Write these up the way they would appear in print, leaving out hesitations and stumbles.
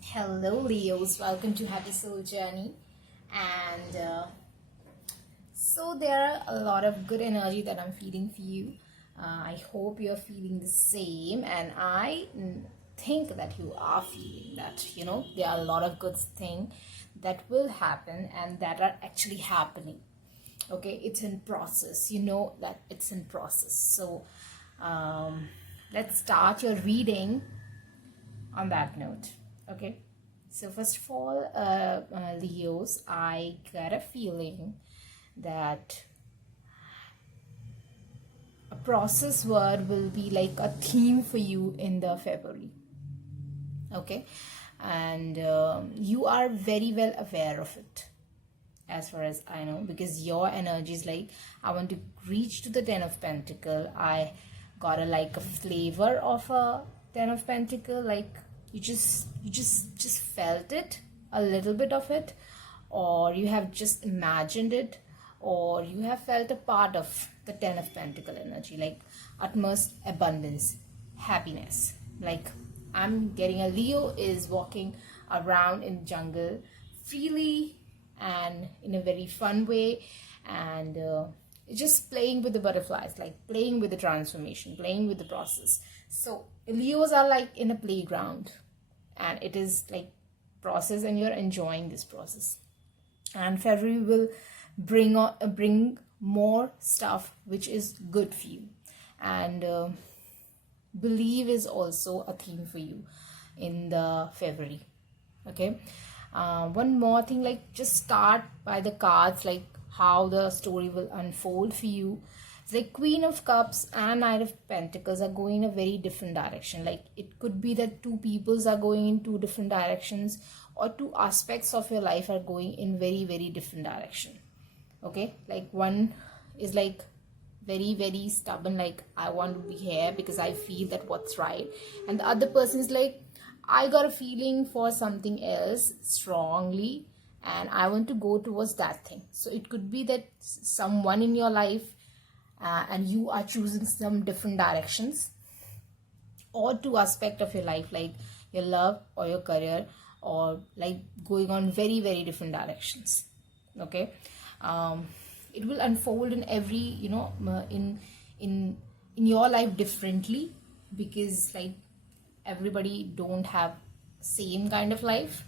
Hello, Leos. Welcome to Happy Soul Journey. And so, there are a lot of good energy that I'm feeling for you. I hope you're feeling the same, and I think that you are feeling that. There are a lot of good things that will happen and that are actually happening. Okay, it's in process. You know that it's in process. So, let's start your reading on that note. Okay, so first of all, Leos, I got a feeling that a process word will be like a theme for you in the February. Okay, and you are very well aware of it, as far as I know, because your energy is like, I want to reach to the Ten of Pentacle. I got a flavor of a Ten of Pentacle, like you just felt it, a little bit of it, or you have just imagined it, or you have felt a part of the Ten of Pentacle energy, like utmost abundance, happiness. Like, I'm getting a Leo is walking around in jungle freely and in a very fun way, and just playing with the butterflies, like playing with the transformation, playing with the process. So Leos are like in a playground, and it is like process, and you're enjoying this process. And February will bring more stuff which is good for you, and believe is also a theme for you in the February. Okay, one more thing, like just start by the cards, like how the story will unfold for you. It's like Queen of Cups and Knight of Pentacles are going in a very different direction. Like it could be that two peoples are going in two different directions, or two aspects of your life are going in very, very different direction. Okay, like one is like very, very stubborn, like I want to be here because I feel that what's right, and the other person is like, I got a feeling for something else strongly, and I want to go towards that thing. So it could be that someone in your life, and you are choosing some different directions, or two aspect of your life, like your love or your career, or like going on very, very different directions. Okay, it will unfold in every in your life differently, because like everybody don't have same kind of life,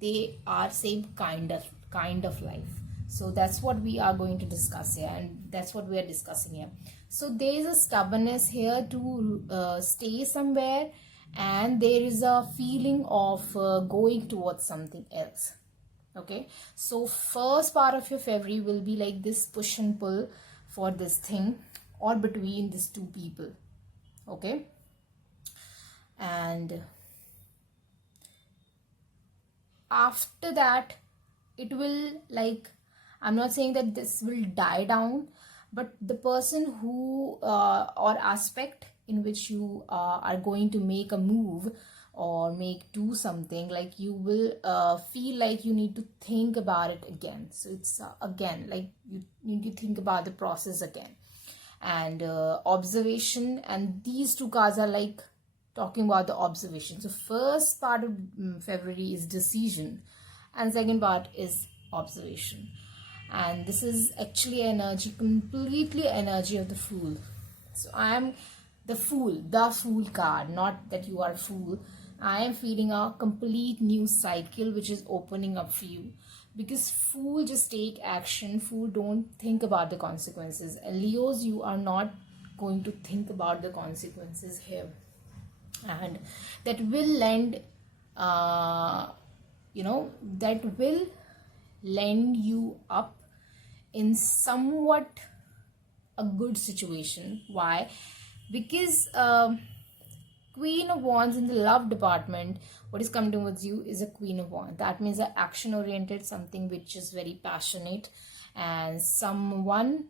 they are same kind of life. So that's what we are going to discuss here, and that's what we are discussing here. So there is a stubbornness here to stay somewhere, and there is a feeling of going towards something else. Okay, so first part of your February will be like this push and pull for this thing, or between these two people. Okay, and after that it will, like, I'm not saying that this will die down, but the person who or aspect in which you are going to make a move or do something, like you will feel like you need to think about it again. So it's again like you need to think about the process again, and observation, and these two cards are like talking about the observation. So first part of February is decision, and second part is observation. And this is actually energy, completely energy of the Fool. So I am the Fool card, not that you are a fool. I am feeling a complete new cycle which is opening up for you, because Fool just take action. Fool don't think about the consequences, and Leos, you are not going to think about the consequences here, and that will lend that will lend you up in somewhat a good situation. Why? Because Queen of Wands in the love department, what is coming towards you is a Queen of Wands. That means an action oriented, something which is very passionate, and someone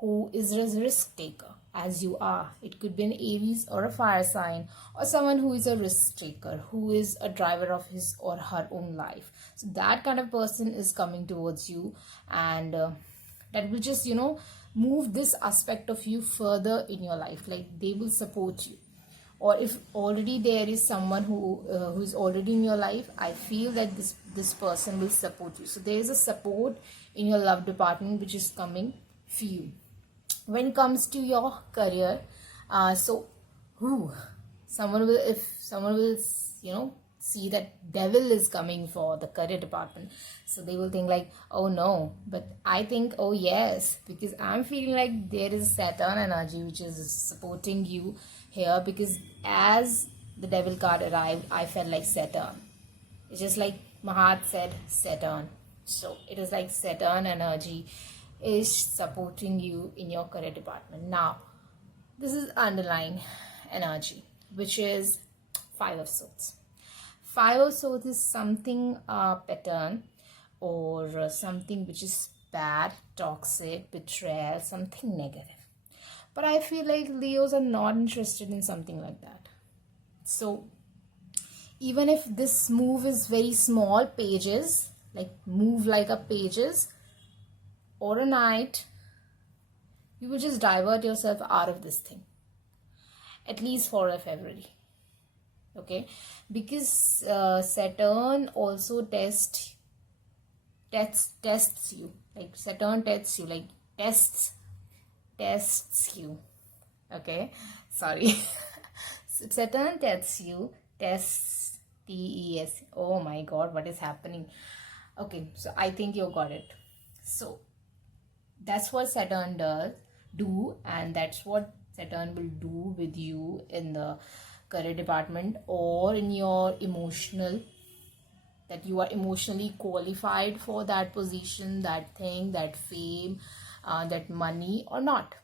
who is a risk taker, as you are. It could be an Aries or a fire sign, or someone who is a risk taker, who is a driver of his or her own life. So that kind of person is coming towards you, and that will just move this aspect of you further in your life. Like they will support you. or if already there is someone who is already in your life, I feel that this person will support you. So there is a support in your love department which is coming for you. When it comes to your career, so who someone will if someone will see that devil is coming for the career department, so they will think like, oh no, but I think, oh yes, because I'm feeling like there is Saturn energy which is supporting you here, because as the devil card arrived, I felt like Saturn. It's just like Mahat said, Saturn. So it is like Saturn energy is supporting you in your career department. Now, this is underlying energy, which is Five of Swords. Five of Swords is something pattern, or something which is bad, toxic, betrayal, something negative. But I feel like Leos are not interested in something like that. So even if this move is very small, pages, like move like a pages or a night, you will just divert yourself out of this thing, at least for a February. Okay, because Saturn also tests you, like Saturn tests you, like tests you. Okay, sorry. Saturn tests you, tests, TES. Oh my god, what is happening? Okay, so I think you got it. So that's what Saturn do, and that's what Saturn will do with you in the career department, or in your emotional, that you are emotionally qualified for that position, that thing, that fame, that money or not.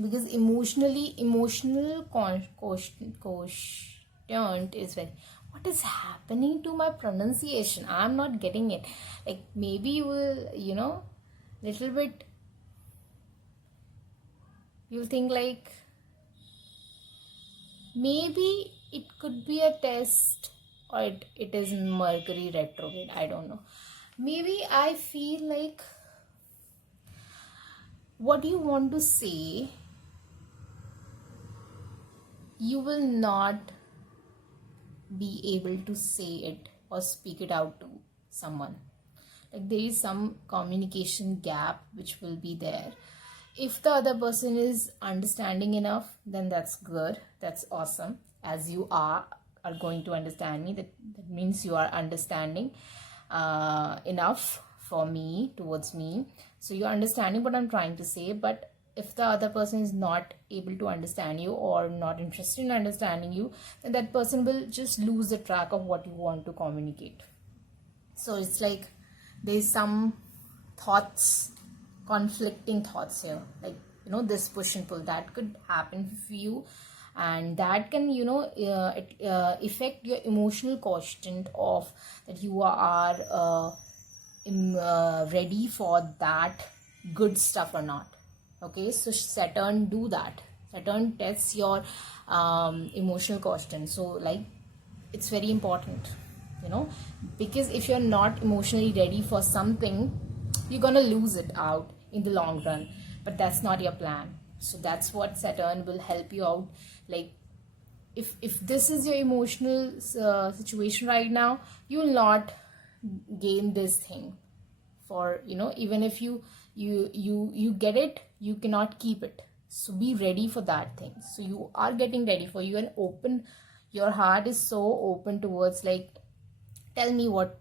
Because emotional quotient is very, what is happening to my pronunciation? I'm not getting it. Like maybe you will, little bit, you'll think like maybe it could be a test, or it is Mercury retrograde. I don't know. Maybe I feel like what you want to say, you will not be able to say it or speak it out to someone. Like there is some communication gap which will be there. If the other person is understanding enough, then that's good, that's awesome. As you are going to understand me, that means you are understanding enough for me, towards me, so you're understanding what I'm trying to say. But if the other person is not able to understand you, or not interested in understanding you, then that person will just lose the track of what you want to communicate. So it's like there's some thoughts, conflicting thoughts here, like this push and pull that could happen for you, and that can affect your emotional quotient of that you are ready for that good stuff or not. Okay, so Saturn do that. Saturn tests your emotional quotient. So like it's very important, because if you're not emotionally ready for something, you're gonna lose it out in the long run. But that's not your plan. So that's what Saturn will help you out. Like if this is your emotional situation right now, you will not gain this thing. For even if you get it, you cannot keep it. So be ready for that thing. So you are getting ready for you, and open, your heart is so open towards like, tell me what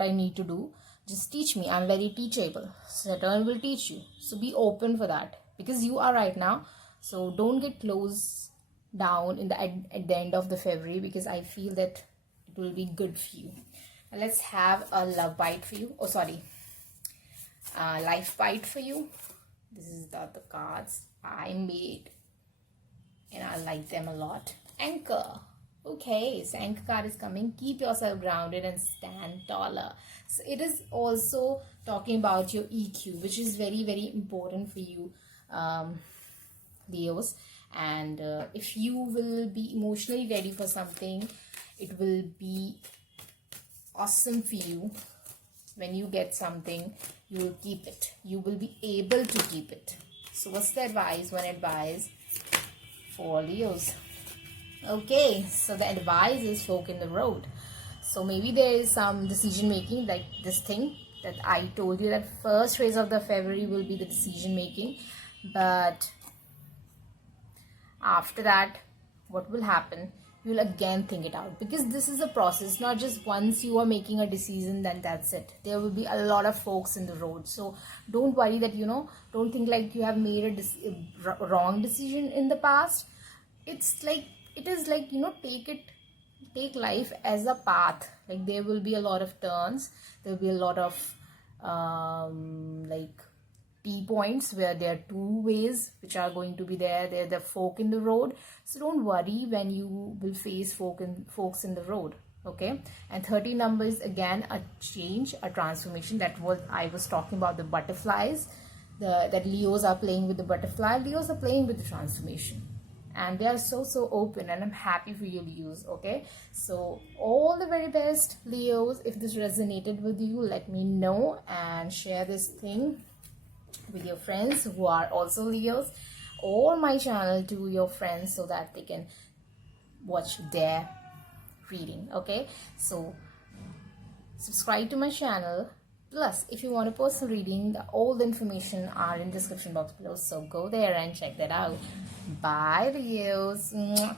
I need to do. Just teach me. I'm very teachable. Saturn will teach you. So be open for that, because you are right now. So don't get closed down at the end of the February, because I feel that it will be good for you. Now let's have a love bite for you. Oh, sorry. Life bite for you. This is the cards I made, and I like them a lot. Anchor. Okay, so anchor card is coming. Keep yourself grounded and stand taller. So it is also talking about your EQ, which is very, very important for you, Leos. And if you will be emotionally ready for something, it will be awesome for you. When you get something, you will keep it. You will be able to keep it. So what's the advice? One advice for Leos. Okay, so the advice is fork in the road. So maybe there is some decision making, like this thing that I told you, that first phase of the February will be the decision making, but after that, what will happen, you'll again think it out, because this is a process. Not just once you are making a decision, then that's it. There will be a lot of forks in the road. So don't worry that, don't think like you have made a wrong decision in the past. It's like, it is like, take life as a path. Like, there will be a lot of turns, there will be a lot of like T points where there are two ways which are going to be there. They're the fork in the road. So don't worry when you will face forks in the road. Okay. And 30 number is again a change, a transformation. That was, I was talking about the butterflies. That Leos are playing with the butterfly. Leos are playing with the transformation. And they are so open, and I'm happy for you, Leos. Okay, so all the very best, Leos. If this resonated with you, let me know and share this thing with your friends who are also Leos, or my channel to your friends, so that they can watch their reading. Okay, so subscribe to my channel. Plus, if you want a personal reading, all the information are in description box below, so go there and check that out. Bye, Leos. Mwah.